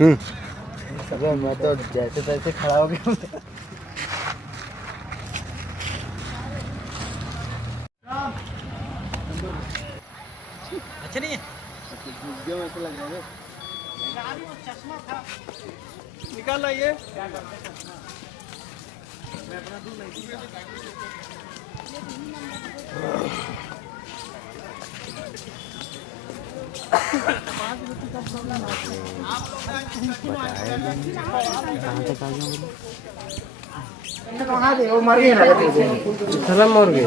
मैं तो जैसे तैसे खड़ा हो गया। अच्छा नहीं है, ऐसा लग रहा है। चश्मा था, निकाल लाइए। वो मर गए ना, मर गए।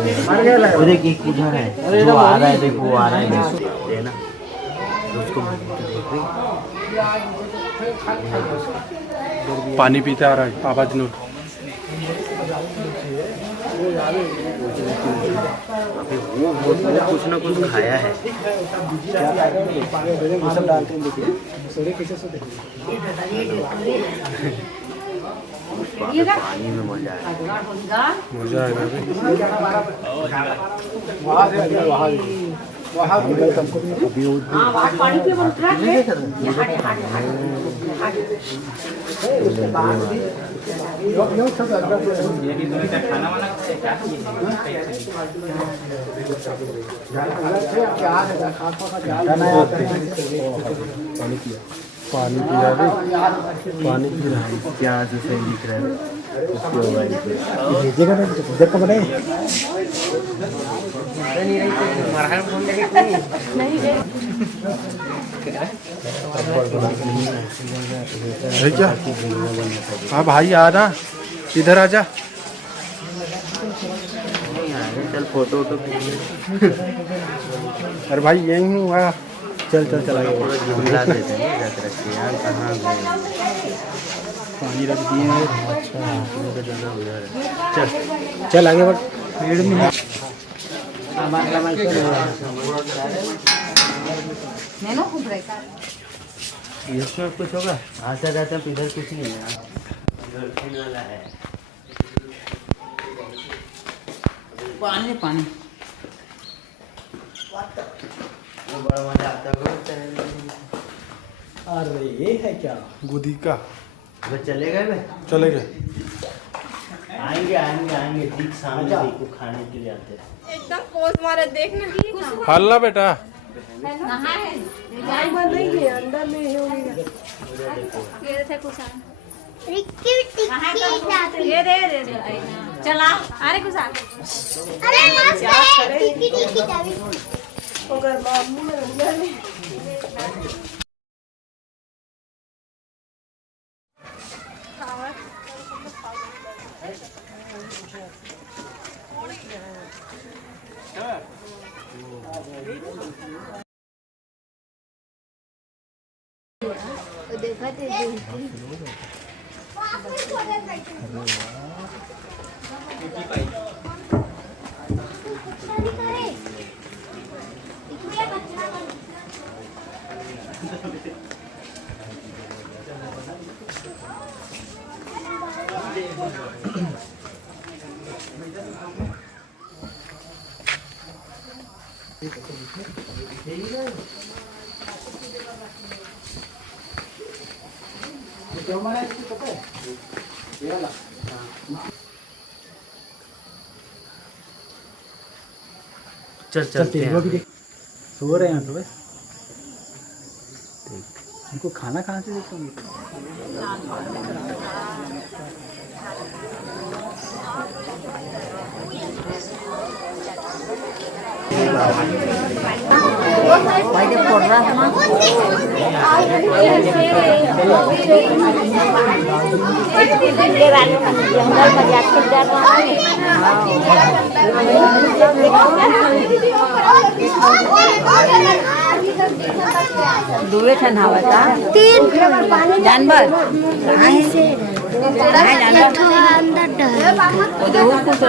वो देखिए किधर है, जो आ रहा है, देखो वो आ रहा है ना, उसको पानी पीते आ रहा है, आवाज नोट। वो कुछ ना कुछ खाया है। पानी में मजा आएगा, मजा आएगा। पानी पी रहा है, पानी पी रहा है, क्या से सही दिख रहा है। है क्या? हाँ भाई आ ना, इधर आ जा। चल फोटो वोटो। अरे भाई यही हूँ, आ चल चल चला गया। जुमला देते हैं यार, कहाँ पानी रख दिए। चल चल आगे बढ़। पेड़ में इसमें कुछ होगा, आते जाते हैं, इधर कुछ नहीं है, इधर खेलने वाला है। पानी पानी बड़ा मजा आता है। अरे ये है क्या, गुदी का। वो चले गए भाई, चले गए। आएंगे आएंगे आएंगे, ठीक सामने देखो, खाने के लिए आते हैं। एकदम पोज मारे, देखना हल्ला बेटा। अंदर में होगी। ये थे कुछ ये दे चला। अरे कुछ देखा चल चलते हैं। सो रहे हैं तो उनको खाना कहाँ से देते होंगे? दूरे ठन हवा का तीन जानवर